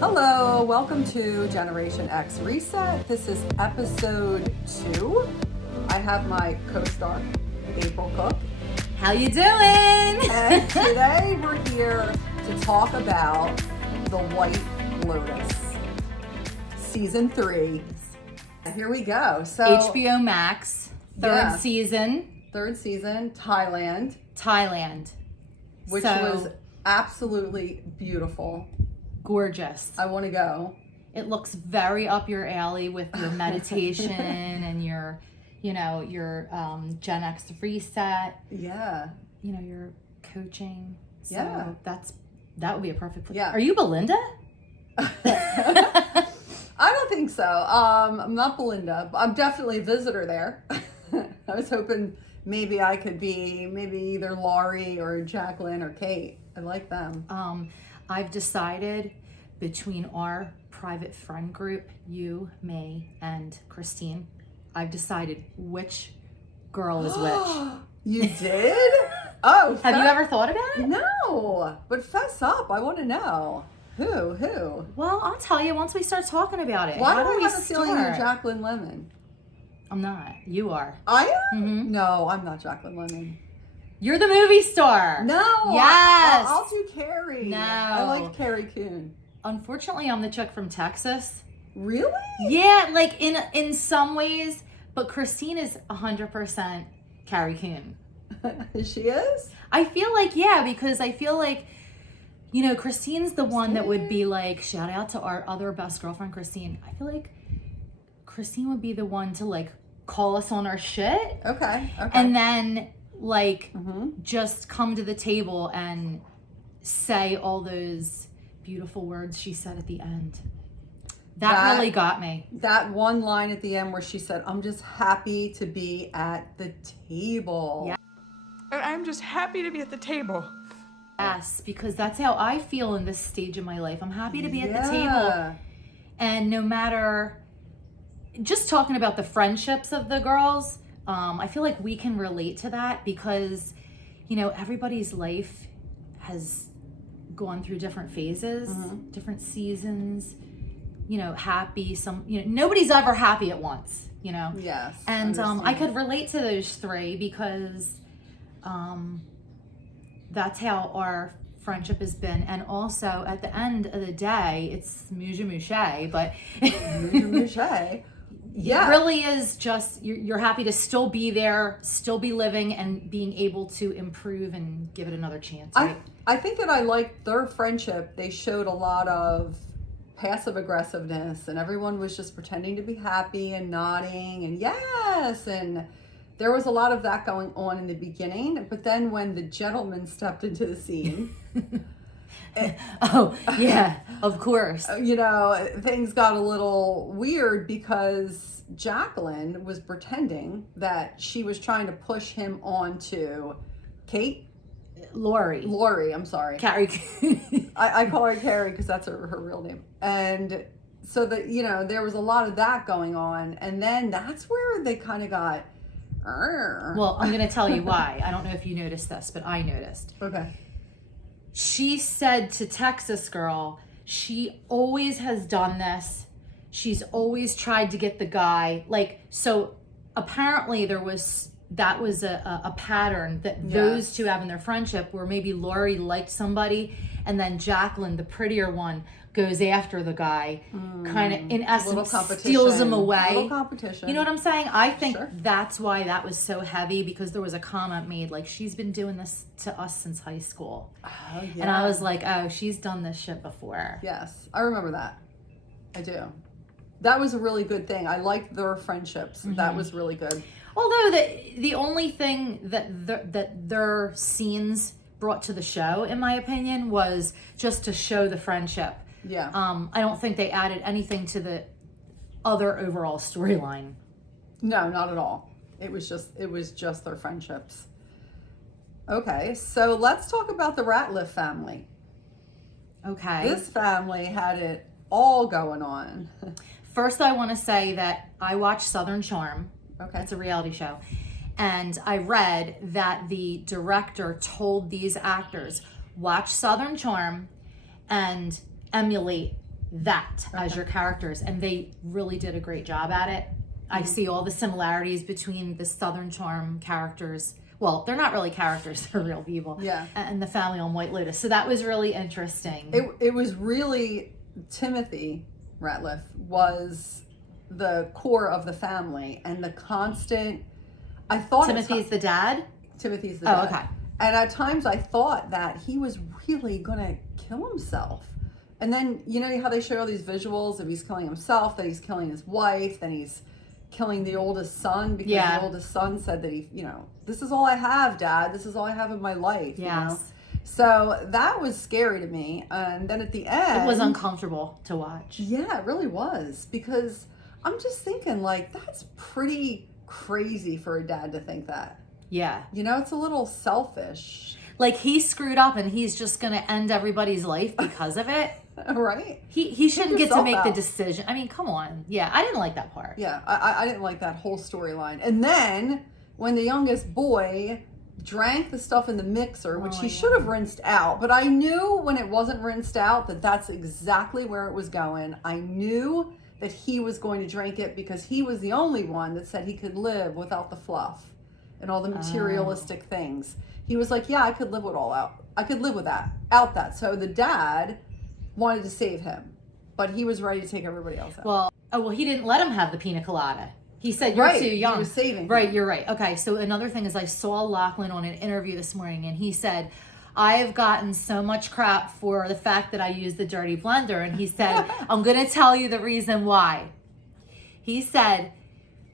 Hello, welcome to Generation X Reset. This is episode 2. I have my co-star, April Cook. How you doing? And today we're here to talk about the White Lotus, season 3. Here we go. So HBO Max, third season, Thailand, which was absolutely beautiful. Gorgeous. I want to go. It looks very up your alley with your meditation and your Gen X Reset. Yeah. Your coaching. So Yeah. that would be a perfect place. Yeah. Are you Belinda? I don't think so. I'm not Belinda, but I'm definitely a visitor there. I was hoping maybe I could be either Laurie or Jacqueline or Kate. I like them. I've decided between our private friend group, you, me, and Christine, I've decided which girl is which. You did? Oh, Have you ever thought about it? No, but fess up. I want to know. Who? Well, I'll tell you once we start talking about it. Why How do do I we have a feeling you're start? Jacqueline Lemon? I'm not. You are. I am? Mm-hmm. No, I'm not Jacqueline Lemon. You're the movie star. No. Yes. I'll do Carrie. No. I like Carrie Coon. Unfortunately, I'm the chick from Texas. Really? Yeah, like in some ways, but Christine is 100% Carrie Coon. She is? I feel like, because I feel like, Christine's the one that would be like, shout out to our other best girlfriend, Christine. I feel like Christine would be the one to like call us on our shit. Okay. And then just come to the table and say all those beautiful words she said at the end. That really got me. That one line at the end where she said, I'm just happy to be at the table. Yeah. I'm just happy to be at the table. Yes, because that's how I feel in this stage of my life. I'm happy to be at the table. And no matter, just talking about the friendships of the girls, I feel like we can relate to that because, everybody's life has gone through different phases, different seasons, happy, nobody's ever happy at once, Yes. And I could relate to those three because that's how our friendship has been. And also at the end of the day, it's mouche, but Mouche. Yeah. It really is just, you're happy to still be there, still be living and being able to improve and give it another chance. Right? I think that I liked their friendship. They showed a lot of passive aggressiveness and everyone was just pretending to be happy and nodding and yes. And there was a lot of that going on in the beginning. But then when the gentleman stepped into the scene... Oh, yeah, of course. Things got a little weird because Jacqueline was pretending that she was trying to push him onto Kate? Laurie, I'm sorry. Carrie. I call her Carrie because that's her real name. And so that, there was a lot of that going on. And then that's where they kind of got... Well, I'm going to tell you why. I don't know if you noticed this, but I noticed. Okay. She said to Texas girl, she always has done this. She's always tried to get the guy. So apparently that was a pattern that those two have in their friendship where maybe Laurie liked somebody and then Jacqueline, the prettier one, goes after the guy, kind of in essence steals him away. A little competition. You know what I'm saying? I think that's why that was so heavy because there was a comment made like she's been doing this to us since high school. Oh, yeah. And I was like, oh, she's done this shit before. Yes, I remember that. I do. That was a really good thing. I liked their friendships. That was really good. Although the only thing that their scenes brought to the show, in my opinion, was just to show the friendship. Yeah. I don't think they added anything to the other overall storyline. No, not at all. It was just their friendships. Okay, so let's talk about the Ratliff family. Okay. This family had it all going on. First, I want to say that I watched Southern Charm. Okay. It's a reality show. And I read that the director told these actors, watch Southern Charm and emulate that as your characters, and they really did a great job at it. I see all the similarities between the Southern Charm characters. Well, they're not really characters, they're real people. Yeah. And the family on White Lotus. So that was really interesting. It was really, Timothy Ratliff was the core of the family, and the constant, I thought Timothy's the dad? Timothy's the dad. Oh, okay. And at times I thought that he was really gonna kill himself. And then, you know how they show all these visuals of he's killing himself, then he's killing his wife, then he's killing the oldest son because the oldest son said that he, this is all I have, Dad. This is all I have in my life. Yes. So that was scary to me. And then at the end, It was uncomfortable to watch. Yeah, it really was, because I'm just thinking, like, that's pretty crazy for a dad to think that. Yeah. It's a little selfish. Like, he screwed up and he's just going to end everybody's life because of it. Right? He shouldn't get to make yourself the out. decision. I mean, come on. Yeah, I didn't like that part. Yeah, I didn't like that whole storyline. And then when the youngest boy drank the stuff in the mixer, which he should have rinsed out, but I knew when it wasn't rinsed out that that's exactly where it was going. I knew that he was going to drink it because he was the only one that said he could live without the fluff and all the materialistic things. He was like, yeah, I could live with I could live with that. So the dad wanted to save him, but he was ready to take everybody else out. Well, he didn't let him have the pina colada. He said, you're too young. He was saving Right, him. you're right. Okay, so another thing is I saw Lachlan on an interview this morning, and he said, I've gotten so much crap for the fact that I use the dirty blender. And he said, I'm going to tell you the reason why. He said,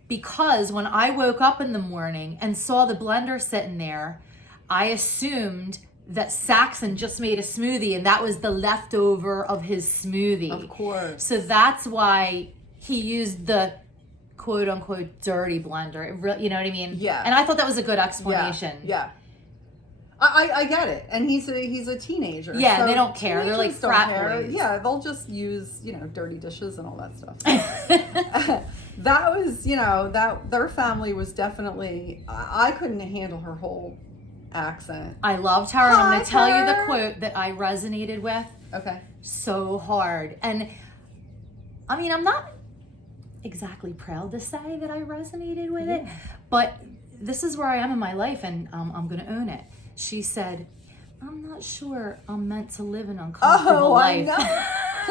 because when I woke up in the morning and saw the blender sitting there, I assumed that Saxon just made a smoothie and that was the leftover of his smoothie. Of course. So that's why he used the quote unquote dirty blender. You know what I mean? Yeah. And I thought that was a good explanation. Yeah. I get it. And he's a teenager. Yeah, so they don't care. They're like teenagers don't frat care. boys. Yeah, they'll just use, dirty dishes and all that stuff. That was, that their family was definitely, I couldn't handle her whole accent. I loved her, and I'm going Hi, to tell you the her. quote that I resonated with Okay. so hard. And I mean, I'm not exactly proud to say that I resonated with it, but this is where I am in my life, and I'm going to own it. She said, I'm not sure I'm meant to live an uncomfortable life. I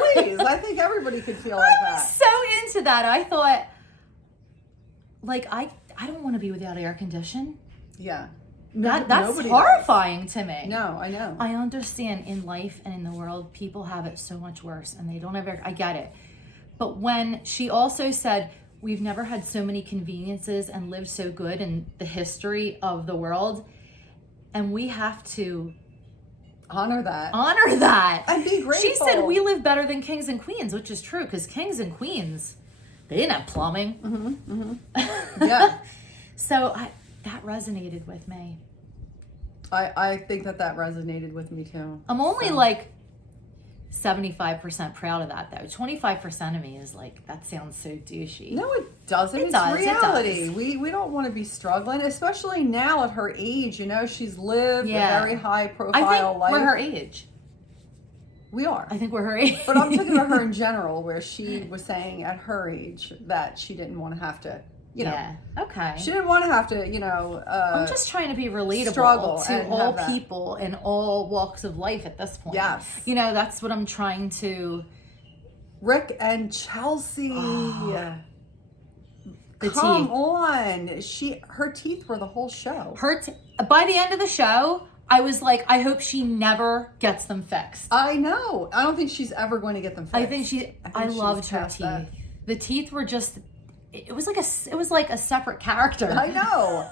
know. Please, I think everybody could feel like I that. was so into that. I thought, like, I don't want to be without air condition. Yeah. That's Nobody horrifying to me. No, I know. I understand in life and in the world, people have it so much worse and they don't have air. I get it. But when she also said, we've never had so many conveniences and lived so good in the history of the world, and we have to honor that. And be grateful. She said we live better than kings and queens, which is true, because kings and queens, they didn't have plumbing. Yeah. So that resonated with me. I think that resonated with me too. I'm only like 75% proud of that, though. 25% of me is like, that sounds so douchey. No, it doesn't. It It's does, it reality. does. We don't want to be struggling, especially now at her age. She's lived a very high profile I think life. we're her age. We are. I think we're her age. But I'm talking about her in general, where she was saying at her age that she didn't want to have to, Yeah. Okay. she didn't want to have to, I'm just trying to be relatable struggle to and all have that. people in all walks of life at this point. Yes. That's what I'm trying to. Rick and Chelsea. The Come teeth. on. Her teeth were the whole show. By the end of the show, I was like, I hope she never gets them fixed. I know. I don't think she's ever going to get them fixed. I think I loved her past teeth. that. The teeth were just. It was like a separate character. I know.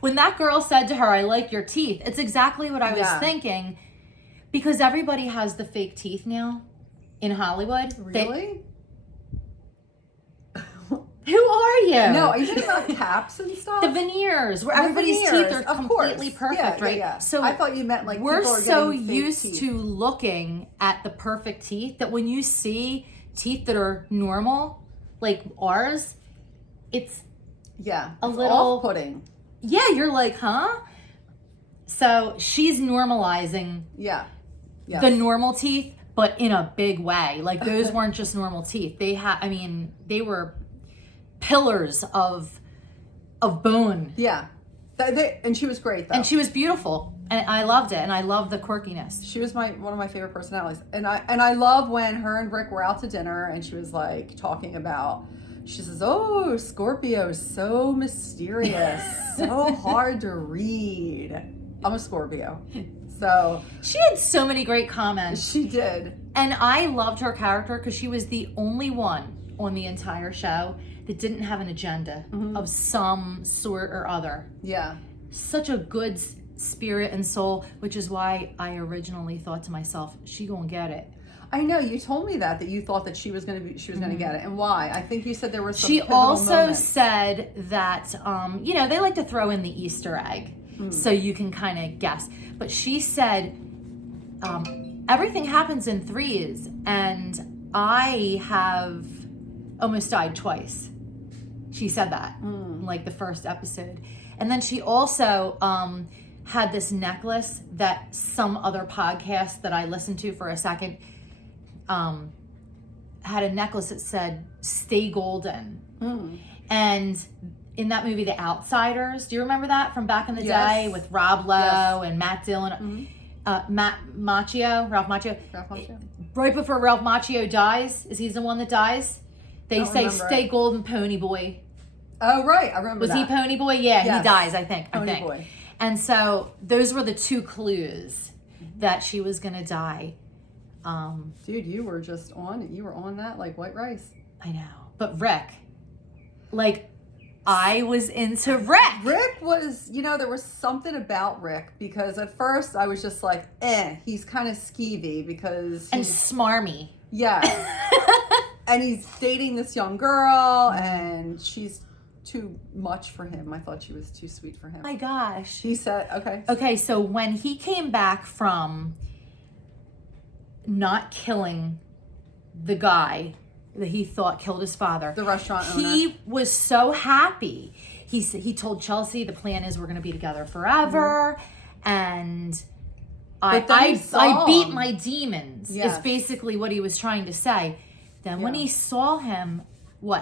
When that girl said to her, I like your teeth, it's exactly what I was thinking, because everybody has the fake teeth now in Hollywood. Really? Who are you? No, are you talking about caps and stuff? The veneers, where everybody's teeth are of completely course. perfect, Yeah, right? yeah. So I thought you meant like we're people are so getting fake used teeth. to looking at the perfect teeth that when you see teeth that are normal, like ours, it's a little off-putting. Yeah, you're like, huh? So she's normalizing Yeah. Yes. the normal teeth, but in a big way. Like those weren't just normal teeth. They were pillars of bone. Yeah. And she was great though. And she was beautiful. And I loved it. And I loved the quirkiness. She was one of my favorite personalities. And I love when her and Rick were out to dinner and she was like talking about, she says, "Oh, Scorpio is so mysterious, so hard to read." I'm a Scorpio. So she had so many great comments. She did. And I loved her character because she was the only one on the entire show that didn't have an agenda of some sort or other. Yeah. Such a good spirit and soul, which is why I originally thought to myself, she gonna get it. I know, you told me that you thought that she was gonna get it. And why? I think you said there were some She pivotal also moments. said that they like to throw in the Easter egg so you can kind of guess. But she said everything happens in threes, and I have almost died twice. She said that in like the first episode. And then she also had this necklace that some other podcast that I listened to for a second had a necklace that said "Stay Golden." And in that movie, The Outsiders, do you remember that from back in the day with Rob Lowe and Matt Dillon? Ralph Macchio. Right before Ralph Macchio dies, is he the one that dies? They say, "Stay golden, pony boy." Oh, right. I remember that. Was he pony boy? Yeah, Yes. he dies, I think. Pony boy. And so those were the two clues that she was going to die. Dude, you were on that like white rice. I know. But Rick, like, I was into Rick. Rick was, there was something about Rick because at first I was just like, he's kind of skeevy because And smarmy. Yeah. And he's dating this young girl and she's too much for him. I thought she was too sweet for him. Oh my gosh. He said, okay. Okay, so when he came back from not killing the guy that he thought killed his father, The restaurant owner. he was so happy. He told Chelsea the plan is we're going to be together forever, and I beat my demons. Yes. Is basically what he was trying to say. Then when he saw him,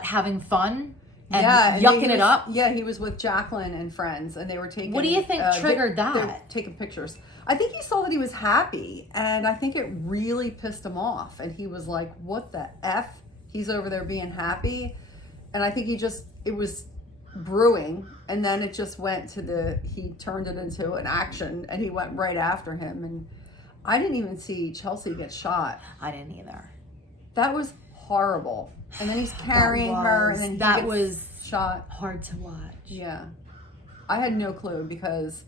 having fun and yucking it up. Yeah, he was with Jacqueline and friends, and they were taking. What do you think triggered they were that? taking pictures. I think he saw that he was happy, and I think it really pissed him off. And he was like, "What the f?" He's over there being happy, and I think it was brewing, and then it just went to he turned it into an action, and he went right after him. And I didn't even see Chelsea get shot. I didn't either. That was horrible. And then he's carrying her, and then that he was gets shot. Hard to watch. Yeah. I had no clue because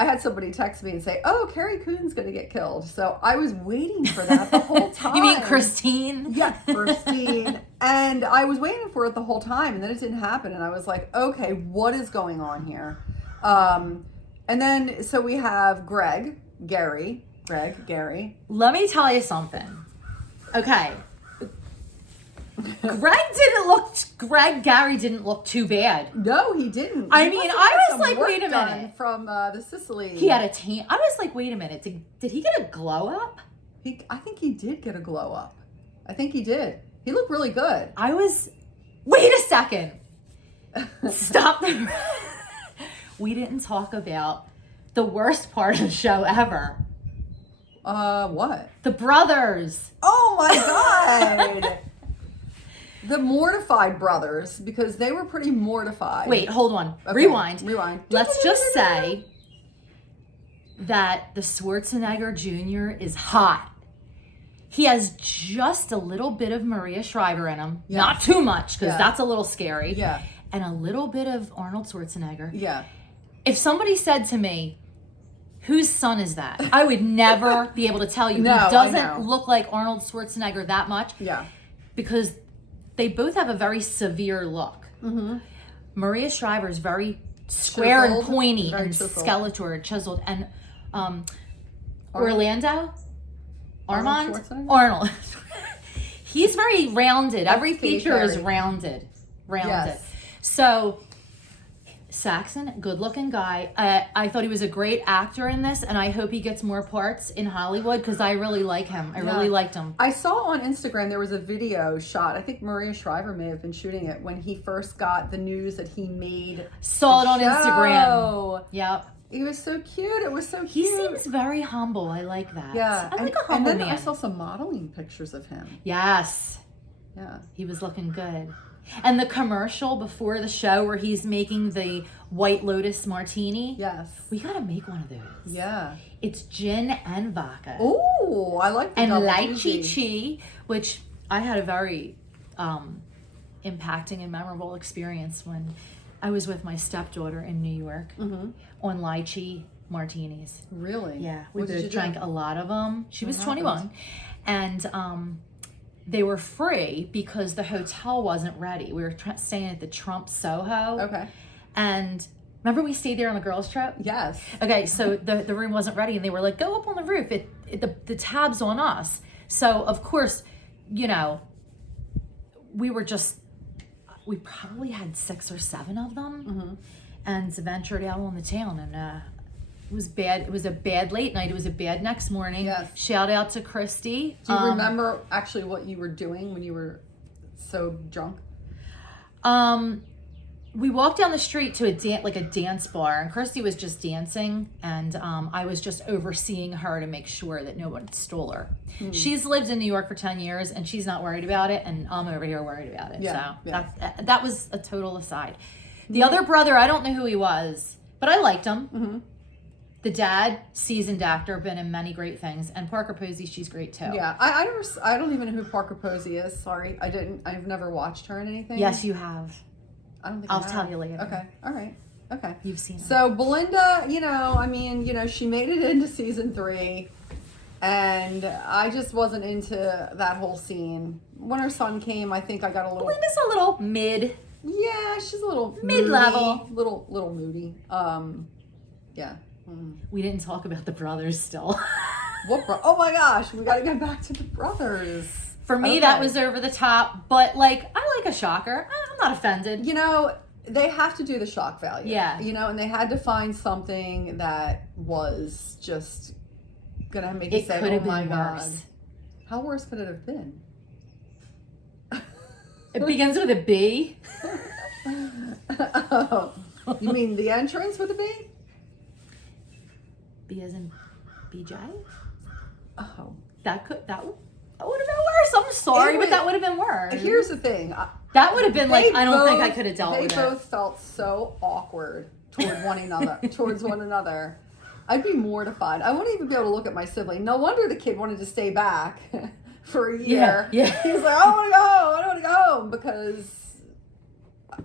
I had somebody text me and say, "Oh, Carrie Coon's going to get killed." So I was waiting for that the whole time. You mean Christine? Yeah, Christine. And I was waiting for it the whole time, and then it didn't happen. And I was like, okay, what is going on here? And then, so we have Gary. Let me tell you something. Okay. Gary didn't look too bad. No, he didn't. I He mean, must have I had was some like, work wait a done minute. From the Sicily. He had a tan. I was like, wait a minute. Did he get a glow up? I think he did get a glow up. I think he did. He looked really good. Wait a second. Stop. We didn't talk about the worst part of the show ever. What? The brothers. Oh my God. The mortified brothers, because they were pretty mortified. Wait, hold on. Okay, Rewind. Let's just say that the Schwarzenegger Jr. is hot. He has just a little bit of Maria Shriver in him. Yeah. Not too much, because Yeah. that's a little scary. Yeah. And a little bit of Arnold Schwarzenegger. Yeah. If somebody said to me, whose son is that? I would never be able to tell you. No, He I doesn't know. look like Arnold Schwarzenegger that much. Yeah. Because they both have a very severe look. Mm-hmm. Maria Shriver is very square Chiseled. and pointy Very and chiseled. skeletal, chiseled. And Armand? Schwarzenegger? Arnold. He's very rounded. Every Katy feature is Perry. rounded. Yes. So Saxon, good-looking guy. I thought he was a great actor in this, and I hope he gets more parts in Hollywood because I really like him. I really liked him. I saw on Instagram there was a video shot. I think Maria Shriver may have been shooting it when he first got the news that he made. Saw it on show. Instagram. Yep. He was so cute. It was so cute. He seems very humble. I like that. Yeah. I like a humble and then man. I saw some modeling pictures of him. Yes. Yeah. He was looking good. And the commercial before the show where he's making the White Lotus martini. Yes. We got to make one of those. Yeah. It's gin and vodka. Oh, I like the And double lychee cheesy. chi, which I had a very impacting and memorable experience when I was with my stepdaughter in New York on lychee martinis. Really? Yeah. We What did you both do? drank a lot of them. She was happened? 21. And they were free because the hotel wasn't ready. We were staying at the Trump Soho. Okay. And remember we stayed there on a girls' trip? Yes. Okay, so the room wasn't ready, and they were like, go up on the roof. The tab's on us. So, of course, you know, we probably had 6 or 7 of them and ventured out on the town. And it was bad. It was a bad late night. It was a bad next morning. Yes. Shout out to Christy. Do you remember actually what you were doing when you were so drunk? We walked down the street to a dance bar, and Christy was just dancing, and I was just overseeing her to make sure that no one stole her. She's lived in New York for 10 years, and she's not worried about it, and I'm over here worried about it. Yeah, So yeah. that was a total aside. The other brother, I don't know who he was, but I liked him. The dad, seasoned actor, been in many great things, and Parker Posey, she's great too. Yeah, I don't even know who Parker Posey is. Sorry, I've never watched her in anything. Yes, you have. I don't think I'll I have. tell you later. Okay, all right, okay. You've seen her. So Belinda, she made it into season 3, and I just wasn't into that whole scene. When her son came, I think I got a little. Belinda's a little mid. Yeah, she's a little Mid-level. moody, little moody. Yeah. We didn't talk about the brothers still. Oh my gosh, we got to get back to the brothers. For me, Okay. that was over the top, but I like a shocker. I'm not offended. They have to do the shock value. Yeah. And they had to find something that was just gonna make you It say, could "Oh have my been god." worse. How worse could it have been? It begins with a B. Oh, you mean the entrance with a B? B as in BJ? Oh. That would have been worse. I'm sorry, but that would have been worse. Here's the thing. That would have been They I don't think I both- could have dealt with it. They both felt so awkward toward one another. I'd be mortified. I wouldn't even be able to look at my sibling. No wonder the kid wanted to stay back for a year. Yeah. He's like, I don't want to go because,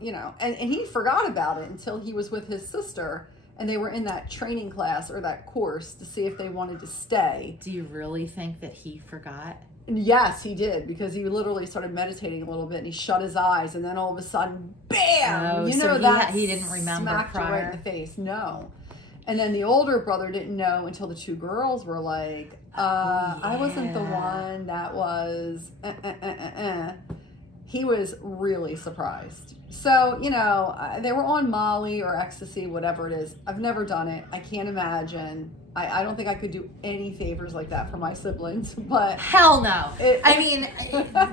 and he forgot about it until he was with his sister and they were in that training class or that course to see if they wanted to stay. Do you really think that he forgot? And yes, he did, because he literally started meditating a little bit and he shut his eyes and then all of a sudden, bam! Oh, so that he didn't remember smacked you right prior. in the face. No. And then the older brother didn't know until the 2 girls were like, I wasn't the one that was, He was really surprised. So, they were on Molly or ecstasy, whatever it is. I've never done it. I can't imagine. I don't think I could do any favors like that for my siblings, but Hell no.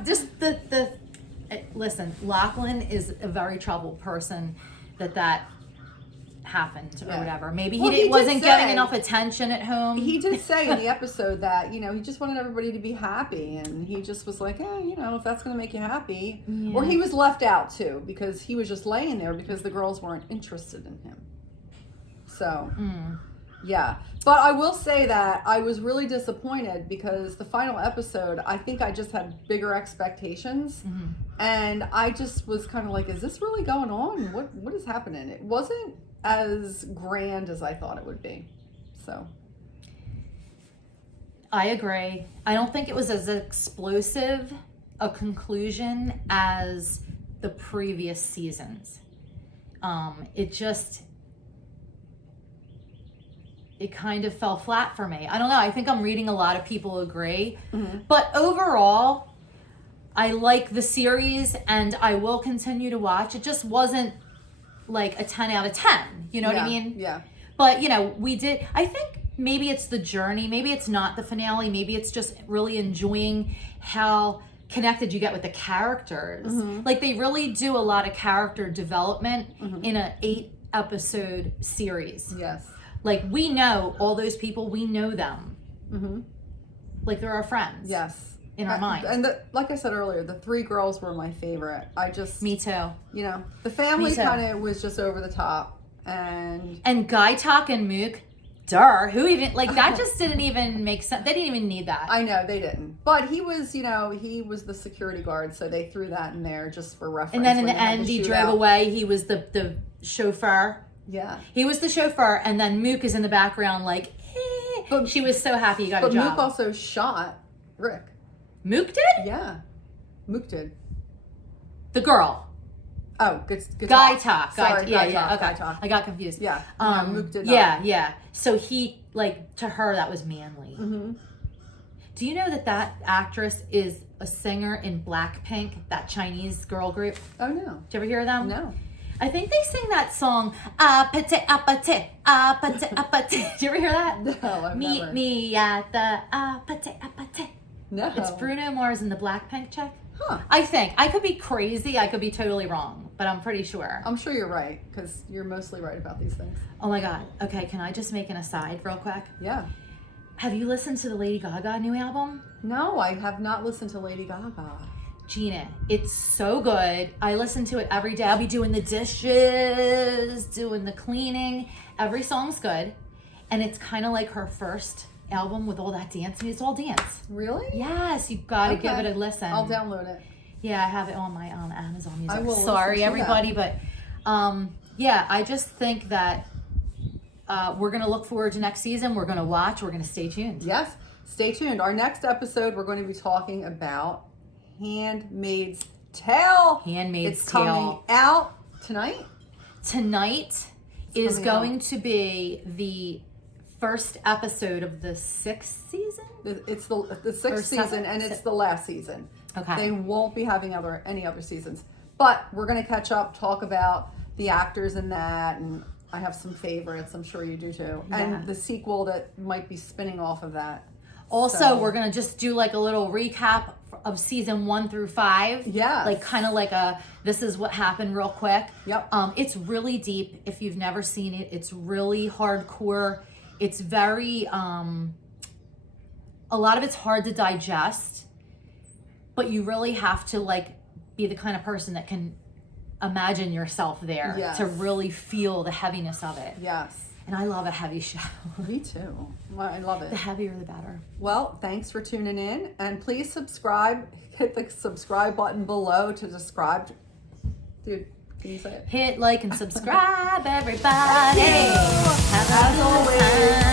Just listen, Lachlan is a very troubled person that happened or whatever. Maybe he wasn't getting enough attention at home. He did say in the episode that, he just wanted everybody to be happy, and he just was like, if that's going to make you happy. Yeah. Or he was left out too, because he was just laying there because the girls weren't interested in him. So, yeah. But I will say that I was really disappointed because the final episode, I think I just had bigger expectations. And I just was kind of like, is this really going on? What is happening? It wasn't as grand as I thought it would be. So I agree. I don't think it was as explosive a conclusion as the previous seasons. It kind of fell flat for me. I don't know. I think I'm reading a lot of people agree. But overall, I like the series and I will continue to watch. It just wasn't like a 10 out of 10. You know what I mean? Yeah. But, I think maybe it's the journey. Maybe it's not the finale. Maybe it's just really enjoying how connected you get with the characters. Like, they really do a lot of character development in an 8-episode series. Yes. Like, we know all those people. We know them. Like, they're our friends. Yes. In our minds. And like I said earlier, the 3 girls were my favorite. Me too. The family kind of was just over the top. And Guy Talk and Mook, who even, like, that just didn't even make sense. They didn't even need that. I know, they didn't. But he was, he was the security guard, so they threw that in there just for reference. And then in the end, he drove away. He was the chauffeur. Yeah. He was the chauffeur, and then Mook is in the background, like, eh. But she was so happy he got a job. But Mook also shot Rick. Mook did? Yeah. Mook did. The girl. Oh, good Guy Talk. Sorry, Guy Talk. Okay. Guy Talk. I got confused. Yeah. No, Mook did not. Yeah. So he, like, to her, that was manly. Do you know that actress is a singer in Blackpink, that Chinese girl group? Oh, no. Did you ever hear them? No. I think they sing that song, apate, apate, apate, apate. Did you ever hear that? No, I've Meet never. me at the apate, apate. No. It's Bruno Mars and the Blackpink chick. Huh. I think. I could be crazy. I could be totally wrong, but I'm pretty sure. I'm sure you're right, because you're mostly right about these things. Oh my God. Okay, can I just make an aside real quick? Yeah. Have you listened to the Lady Gaga new album? No, I have not listened to Lady Gaga. Gina, it's so good. I listen to it every day. I'll be doing the dishes, doing the cleaning. Every song's good. And it's kind of like her first album with all that dance. It's all dance. Really? Yes, you've got to give it a listen. I'll download it. Yeah, I have it on my Amazon Music. I will Sorry, listen to everybody, but yeah, I just think that we're going to look forward to next season. We're going to watch. We're going to stay tuned. Yes, stay tuned. Our next episode, we're going to be talking about Handmaid's Tale. Handmaid's It's Tale. coming out tonight. Tonight is coming going out. to be the first episode of the 6th season. It's the sixth seven- season, and it's the last season. Okay. They won't be having any other seasons. But we're going to catch up, talk about the actors in that, and I have some favorites. I'm sure you do too. Yeah. And the sequel that might be spinning off of that. Also, So- we're going to just do like a little recap of season 1 through 5. Yes. Like kind of like this is what happened real quick. Yep. It's really deep. If you've never seen it, it's really hardcore. It's very, a lot of it's hard to digest, but you really have to like be the kind of person that can imagine yourself there Yes. to really feel the heaviness of it. Yes. And I love a heavy show. Me too. I love it. The heavier the better. Well, thanks for tuning in, and please subscribe. Hit the subscribe button below to subscribe. Dude, can you say it? Hit like and subscribe, everybody. Have a As good always. time.